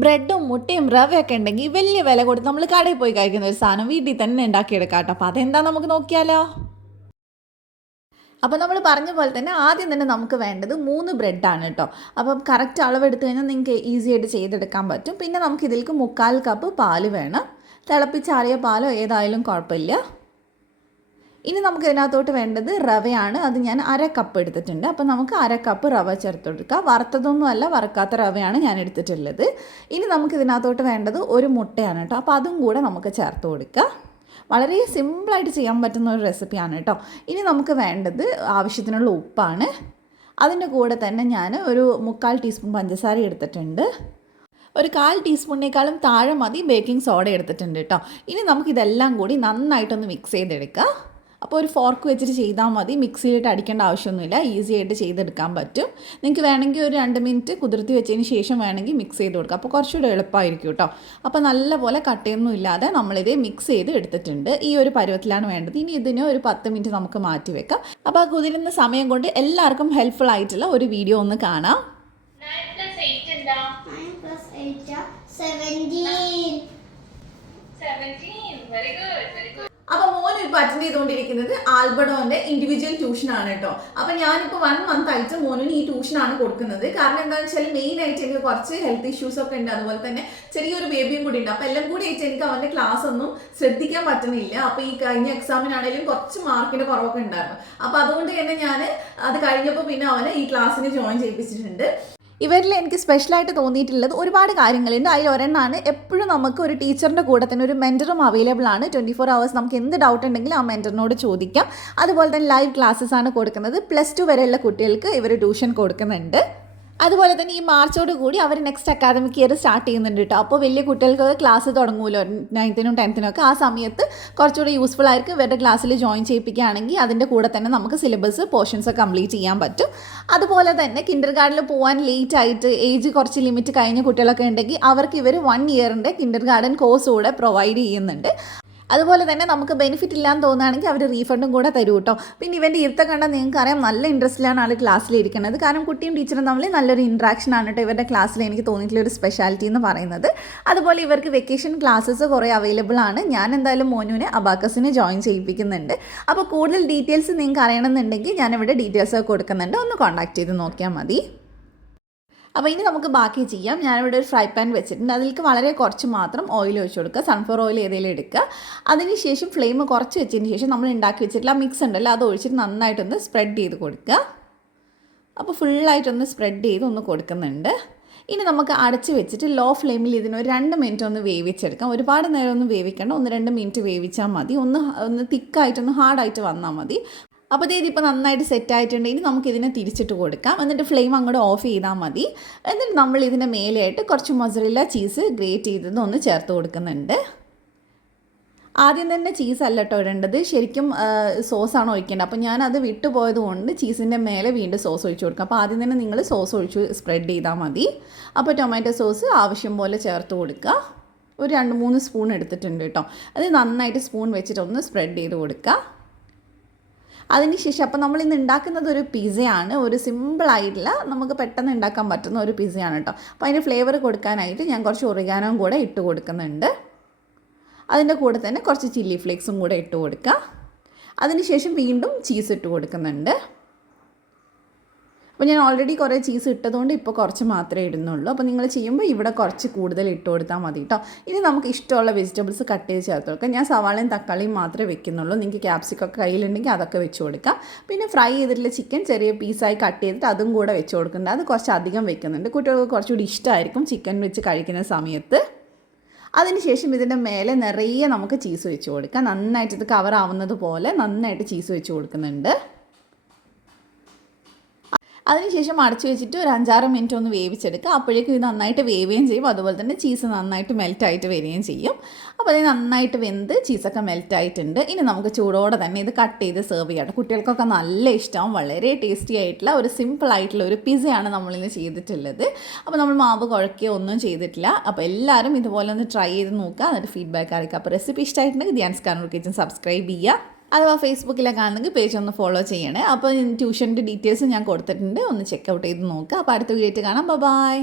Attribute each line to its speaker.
Speaker 1: ബ്രെഡും മുട്ടയും റവയൊക്കെ ഉണ്ടെങ്കിൽ വലിയ വില കൊടുത്ത് നമ്മൾ കടയിൽ പോയി കഴിക്കുന്ന ഒരു സാധനം വീട്ടിൽ തന്നെ ഉണ്ടാക്കിയെടുക്കാം കേട്ടോ. അപ്പോൾ അതെന്താ നമുക്ക് നോക്കിയാലോ? അപ്പോൾ നമ്മൾ പറഞ്ഞ പോലെ തന്നെ ആദ്യം തന്നെ നമുക്ക് വേണ്ടത് മൂന്ന് ബ്രെഡാണ് കേട്ടോ. അപ്പം കറക്റ്റ് അളവെടുത്ത് കഴിഞ്ഞാൽ നിങ്ങൾക്ക് ഈസി ആയിട്ട് ചെയ്തെടുക്കാൻ പറ്റും. പിന്നെ നമുക്ക് ഇതിലേക്ക് മുക്കാൽ കപ്പ് പാൽ വേണം. തിളപ്പിച്ചാറിയ പാലോ ഏതായാലും കുഴപ്പമില്ല. ഇനി നമുക്ക് ഇതിനകത്തോട്ട് വേണ്ടത് റവയാണ്. അത് ഞാൻ അര കപ്പ് എടുത്തിട്ടുണ്ട്. അപ്പോൾ നമുക്ക് അര കപ്പ് റവ ചേർത്ത് കൊടുക്കുക വറുത്തതൊന്നും അല്ല വറുക്കാത്ത റവയാണ് ഞാൻ എടുത്തിട്ടുള്ളത്. ഇനി നമുക്ക് ഇതിനകത്തോട്ട് വേണ്ടത് ഒരു മുട്ടയാണ് കേട്ടോ. അപ്പോൾ അതും കൂടെ നമുക്ക് ചേർത്ത് കൊടുക്കുക വളരെ സിമ്പിളായിട്ട് ചെയ്യാൻ പറ്റുന്ന ഒരു റെസിപ്പിയാണ് കേട്ടോ. ഇനി നമുക്ക് വേണ്ടത് ആവശ്യത്തിനുള്ള ഉപ്പാണ്. അതിന്റെ കൂടെ തന്നെ ഞാൻ ഒരു മുക്കാൽ ടീസ്പൂൺ പഞ്ചസാര എടുത്തിട്ടുണ്ട്. ഒരു കാൽ ടീസ്പൂണിനേക്കാളും താഴെ മതി ബേക്കിംഗ് സോഡ എടുത്തിട്ടുണ്ട് കേട്ടോ. ഇനി നമുക്കിതെല്ലാം കൂടി നന്നായിട്ടൊന്ന് മിക്സ് ചെയ്തെടുക്കാം. അപ്പോൾ ഒരു ഫോർക്ക് വെച്ചിട്ട് ചെയ്താൽ മതി. മിക്സിയിലിട്ട് അടിക്കേണ്ട ആവശ്യമൊന്നുമില്ല. ഈസി ആയിട്ട് ചെയ്തെടുക്കാൻ പറ്റും. നിങ്ങൾക്ക് വേണമെങ്കിൽ ഒരു രണ്ട് മിനിറ്റ് കുതിർത്തി വെച്ചതിന് ശേഷം വേണമെങ്കിൽ മിക്സ് ചെയ്ത് കൊടുക്കുക അപ്പോൾ കുറച്ചുകൂടെ എളുപ്പമായിരിക്കും കേട്ടോ. അപ്പോൾ നല്ലപോലെ കട്ടയൊന്നും ഇല്ലാതെ നമ്മളിത് മിക്സ് ചെയ്ത് എടുത്തിട്ടുണ്ട്. ഈ ഒരു പരുവത്തിലാണ് വേണ്ടത്. ഇനി ഇതിന് ഒരു പത്ത് മിനിറ്റ് നമുക്ക് മാറ്റി വെക്കാം. അപ്പോൾ ആ കുതിരുന്ന സമയം കൊണ്ട് എല്ലാവർക്കും ഹെൽപ്ഫുൾ ആയിട്ടുള്ള ഒരു വീഡിയോ ഒന്ന് കാണാം.
Speaker 2: Seventeen.
Speaker 3: Seventeen. Very good, very good.
Speaker 1: ഇപ്പൊ അറ്റൻഡ് ചെയ്തുകൊണ്ടിരിക്കുന്നത് ആൽബഡോന്റെ ഇൻഡിവിജ്വൽ ട്യൂഷൻ ആണ് കേട്ടോ. അപ്പൊ ഞാനിപ്പോ വൺ മന്ത് ആയിട്ട് മോനിന് ഈ ട്യൂഷൻ ആണ് കൊടുക്കുന്നത്. കാരണം എന്താണെന്ന് വെച്ചാൽ മെയിൻ ആയിട്ട് എനിക്ക് കുറച്ച് ഹെൽത്ത് ഇഷ്യൂസ് ഒക്കെ ഉണ്ട്. അതുപോലെ തന്നെ ചെറിയൊരു ബേബിയും കൂടി ഉണ്ട്. അപ്പൊ എല്ലാം കൂടി ആയിട്ട് എനിക്ക് അവന്റെ ക്ലാസ് ഒന്നും ശ്രദ്ധിക്കാൻ പറ്റുന്നില്ല. അപ്പൊ ഈ കഴിഞ്ഞ എക്സാമിനാണെങ്കിലും കുറച്ച് മാർക്കിന്റെ കുറവൊക്കെ ഉണ്ടായിരുന്നു. അപ്പൊ അതുകൊണ്ട് തന്നെ ഞാൻ അത് കഴിഞ്ഞപ്പോൾ പിന്നെ അവനെ ഈ ക്ലാസ്സിന് ജോയിൻ ചെയ്യിപ്പിച്ചിട്ടുണ്ട്. ഇവരിൽ എനിക്ക് സ്പെഷ്യലായിട്ട് തോന്നിയിട്ടുള്ളത് ഒരുപാട് കാര്യങ്ങളുണ്ട്. അതിൽ ഒരെണ്ണമാണ് എപ്പോഴും നമുക്ക് ഒരു ടീച്ചറിന്റെ കൂടെ തന്നെ ഒരു മെന്ററും അവൈലബിൾ ആണ്. ട്വന്റി ഫോർ അവേഴ്സ് നമുക്ക് എന്ത് ഡൗട്ട് ഉണ്ടെങ്കിലും ആ മെന്ററിനോട് ചോദിക്കാം. അതുപോലെ തന്നെ ലൈവ് ക്ലാസ്സസ് ആണ് കൊടുക്കുന്നത്. പ്ലസ് ടു വരെയുള്ള കുട്ടികൾക്ക് ഇവർ ട്യൂഷൻ കൊടുക്കുന്നുണ്ട്. അതുപോലെ തന്നെ ഈ മാർച്ചോട് കൂടി അവർ നെക്സ്റ്റ് അക്കാദമിക് ഇയർ സ്റ്റാർട്ട് ചെയ്യുന്നുണ്ട് കേട്ടോ. അപ്പോൾ വലിയ കുട്ടികൾക്ക് ക്ലാസ് തുടങ്ങുമല്ലോ നയൻത്തിനും ടെൻത്തിനും ഒക്കെ. ആ സമയത്ത് കുറച്ചുകൂടി യൂസ്ഫുൾ ആയിരിക്കും ഇവരുടെ ക്ലാസ്സിൽ ജോയിൻ ചെയ്യിപ്പിക്കുകയാണെങ്കിൽ അതിന്റെ കൂടെ തന്നെ നമുക്ക് സിലബസ് പോർഷൻസ് കംപ്ലീറ്റ് ചെയ്യാൻ പറ്റും. അതുപോലെ തന്നെ കിൻഡർ ഗാർഡനിൽ പോകാൻ ലേറ്റ് ആയിട്ട് ഏജ് കുറച്ച് ലിമിറ്റ് കഴിഞ്ഞ കുട്ടികളൊക്കെ ഉണ്ടെങ്കിൽ അവർക്ക് ഇവർ വൺ ഇയറിന്റെ കിൻഡർ ഗാർഡൻ കോഴ്സ് കൂടെ പ്രൊവൈഡ് ചെയ്യുന്നുണ്ട്. അതുപോലെ തന്നെ നമുക്ക് ബെനിഫിറ്റ് ഇല്ലാന്ന് തോന്നുകയാണെങ്കിൽ അവർ റീഫണ്ടും കൂടെ തരും കേട്ടോ പിന്നെ ഇവന്റെ ഇരുത്തം കണ്ടാൽ നിങ്ങൾക്ക് അറിയാം നല്ല ഇൻട്രസ്റ്റിലാണ് ആൾ ക്ലാസ്സിൽ ഇരിക്കുന്നത് കാരണം കുട്ടിയും ടീച്ചറും തമ്മിൽ നല്ലൊരു ഇൻട്രാക്ഷൻ ആണ് കേട്ടോ ഇവരുടെ ക്ലാസ്സിൽ എനിക്ക് തോന്നിയിട്ടുള്ള ഒരു സ്പെഷ്യാലിറ്റി എന്ന് പറയുന്നത്. അതുപോലെ ഇവർക്ക് വെക്കേഷൻ ക്ലാസ്സസ് കുറേ അവൈലബിൾ ആണ്. ഞാൻ എന്തായാലും മോനുവിനെ അബാക്കസിനെ ജോയിൻ ചെയ്യിപ്പിക്കുന്നുണ്ട്. അപ്പോൾ കൂടുതൽ ഡീറ്റെയിൽസ് നിങ്ങൾക്ക് അറിയണമെന്നുണ്ടെങ്കിൽ ഞാനിവിടെ ഡീറ്റെയിൽസ് കൊടുക്കുന്നുണ്ട്. ഒന്ന് കോൺടാക്ട് ചെയ്ത് നോക്കിയാൽ മതി. അപ്പോൾ ഇനി നമുക്ക് ബാക്കി ചെയ്യാം. ഞാനിവിടെ ഒരു ഫ്രൈ പാൻ വെച്ചിട്ടുണ്ട്. അതിലേക്ക് വളരെ കുറച്ച് മാത്രം ഓയിൽ ഒഴിച്ച് കൊടുക്കുക. സൺഫ്ലവർ ഓയിൽ ഏതെങ്കിലും എടുക്കുക. അതിനുശേഷം ഫ്ലെയിം കുറച്ച് വെച്ചതിന് ശേഷം നമ്മൾ ഉണ്ടാക്കി വെച്ചിട്ടുള്ള മിക്സ് ഉണ്ടല്ലോ അത് ഒഴിച്ചിട്ട് നന്നായിട്ടൊന്ന് സ്പ്രെഡ് ചെയ്ത് കൊടുക്കുക. അപ്പോൾ ഫുള്ളായിട്ടൊന്ന് സ്പ്രെഡ് ചെയ്ത് ഒന്ന് കൊടുക്കുന്നുണ്ട്. ഇനി നമുക്ക് അടച്ച് വെച്ചിട്ട് ലോ ഫ്ലെയിമിൽ ഇതിന് ഒരു രണ്ട് മിനിറ്റ് ഒന്ന് വേവിച്ചെടുക്കാം. ഒരുപാട് നേരം ഒന്നും വേവിക്കേണ്ട. ഒന്ന് രണ്ട് മിനിറ്റ് വേവിച്ചാൽ മതി. ഒന്ന് ഒന്ന് തിക്കായിട്ടൊന്ന് ഹാർഡായിട്ട് വന്നാൽ മതി. അപ്പോൾ ഇത് ഇതിപ്പോൾ നന്നായിട്ട് സെറ്റ് ആയിട്ടുണ്ടെങ്കിൽ നമുക്ക് ഇതിനെ തിരിച്ചിട്ട് കൊടുക്കാം. എന്നിട്ട് ഫ്ലെയിം അങ്ങോട്ട് ഓഫ് ചെയ്താൽ മതി. എന്നിട്ട് നമ്മൾ ഇതിന്റെ മേലെയായിട്ട് കുറച്ച് മൊസറില്ല ചീസ് ഗ്രേറ്റ് ചെയ്തത് ഒന്ന് ചേർത്ത് കൊടുക്കുന്നുണ്ട്. ആദ്യം തന്നെ ചീസ് അല്ല കേട്ടോ ഇടേണ്ടത്. ശരിക്കും സോസാണ് ഒഴിക്കേണ്ടത്. അപ്പോൾ ഞാനത് വിട്ടുപോയത് കൊണ്ട് ചീസിന്റെ മേലെ വീണ്ടും സോസ് ഒഴിച്ചു കൊടുക്കാം. അപ്പോൾ ആദ്യം തന്നെ നിങ്ങൾ സോസ് ഒഴിച്ച് സ്പ്രെഡ് ചെയ്താൽ മതി. അപ്പോൾ ടൊമാറ്റോ സോസ് ആവശ്യം പോലെ ചേർത്ത് കൊടുക്കുക. ഒരു രണ്ട് മൂന്ന് സ്പൂൺ എടുത്തിട്ടുണ്ട് കേട്ടോ അത് നന്നായിട്ട് സ്പൂൺ വെച്ചിട്ട് ഒന്ന് സ്പ്രെഡ് ചെയ്ത് കൊടുക്കുക. അതിനുശേഷം അപ്പോൾ നമ്മൾ ഇന്ന് ഉണ്ടാക്കുന്നത് ഒരു പിസയാണ് ഒരു സിമ്പിളായിട്ടുള്ള നമുക്ക് പെട്ടെന്ന് ഉണ്ടാക്കാൻ പറ്റുന്ന ഒരു പിസയാണ് കേട്ടോ. അപ്പോൾ അതിന് ഫ്ലേവർ കൊടുക്കാനായിട്ട് ഞാൻ കുറച്ച് ഒറിഗാനോയും കൂടെ ഇട്ട് കൊടുക്കുന്നുണ്ട്. അതിന്റെ കൂടെ തന്നെ കുറച്ച് ചില്ലി ഫ്ലേക്സും കൂടെ ഇട്ട് കൊടുക്കുക അതിനുശേഷം വീണ്ടും ചീസ് ഇട്ട് കൊടുക്കുന്നുണ്ട്. അപ്പോൾ ഞാൻ ഓൾറെഡി കുറേ ചീസ് ഇട്ടതുകൊണ്ട് ഇപ്പോൾ കുറച്ച് മാത്രമേ ഇടുന്നുള്ളൂ. അപ്പോൾ നിങ്ങൾ ചെയ്യുമ്പോൾ ഇവിടെ കുറച്ച് കൂടുതൽ ഇട്ട് കൊടുത്താൽ മതി കേട്ടോ. ഇനി നമുക്ക് ഇഷ്ടമുള്ള വെജിറ്റബിൾസ് കട്ട് ചെയ്ത് ചേർത്ത് കൊടുക്കാം. ഞാൻ സവാളയും തക്കാളിയും മാത്രമേ വെക്കുന്നുള്ളൂ. നിങ്ങൾക്ക് ക്യാപ്സിക്കൊക്കെ കയ്യിലുണ്ടെങ്കിൽ അതൊക്കെ വെച്ച് കൊടുക്കാം. പിന്നെ ഫ്രൈ ചെയ്തിട്ടുള്ള ചിക്കൻ ചെറിയ പീസായി കട്ട് ചെയ്തിട്ട് അതും കൂടെ വെച്ച് കൊടുക്കുന്നുണ്ട്. അത് കുറച്ച് അധികം വെക്കുന്നുണ്ട്. കുട്ടികൾക്ക് കുറച്ചുകൂടി ഇഷ്ടമായിരിക്കും ചിക്കൻ വെച്ച് കഴിക്കുന്ന സമയത്ത്. അതിനുശേഷം ഇതിന്റെ മേലെ നിറയെ നമുക്ക് ചീസ് വെച്ച് കൊടുക്കാം. നന്നായിട്ട് ഇത് കവർ ആവുന്നത് പോലെ നന്നായിട്ട് ചീസ് വെച്ച് കൊടുക്കുന്നുണ്ട്. അതിനുശേഷം അടച്ചു വെച്ചിട്ട് ഒരു അഞ്ചാറ് മിനിറ്റ് ഒന്ന് വേവിച്ചെടുക്കുക. അപ്പോഴേക്കും ഇത് നന്നായിട്ട് വേവുകയും ചെയ്യും. അതുപോലെ തന്നെ ചീസ് നന്നായിട്ട് മെൽറ്റായിട്ട് വരികയും ചെയ്യും. അപ്പോൾ അത് നന്നായിട്ട് വെന്ത് ചീസൊക്കെ മെൽറ്റായിട്ടുണ്ട് ഇനി നമുക്ക് ചൂടോടെ തന്നെ ഇത് കട്ട് ചെയ്ത് സെർവ് ചെയ്യാം കുട്ടികൾക്കൊക്കെ നല്ല ഇഷ്ടവും. വളരെ ടേസ്റ്റി ആയിട്ടുള്ള ഒരു സിമ്പിൾ ആയിട്ടുള്ള ഒരു പിസയാണ് നമ്മളിന്ന് ചെയ്തിട്ടുള്ളത്. അപ്പോൾ നമ്മൾ മാവ് കുഴക്കുകയോ ഒന്നും ചെയ്തിട്ടില്ല. അപ്പോൾ എല്ലാവരും ഇതുപോലെ ഒന്ന് ട്രൈ ചെയ്ത് നോക്കുക. എന്നിട്ട് ഫീഡ്ബാക്ക് അറിയിക്കുക. അപ്പോൾ റെസിപ്പി ഇഷ്ടമായിട്ടുണ്ടെങ്കിൽ ധ്യാൻസ് കാനൂർ കിച്ചൻ സബ്സ്ക്രൈബ് ചെയ്യുക. അഥവാ ഫേസ്ബുക്കിലൊക്കെ ആണെങ്കിൽ പേജ് ഒന്ന് ഫോളോ ചെയ്യണേ. അപ്പോൾ ട്യൂഷന്റെ ഡീറ്റെയിൽസ് ഞാൻ കൊടുത്തിട്ടുണ്ട്. ഒന്ന് ചെക്ക് ഔട്ട് ചെയ്ത് നോക്കുക അപ്പോൾ അടുത്ത വീഡിയോ കാണാം. ബൈ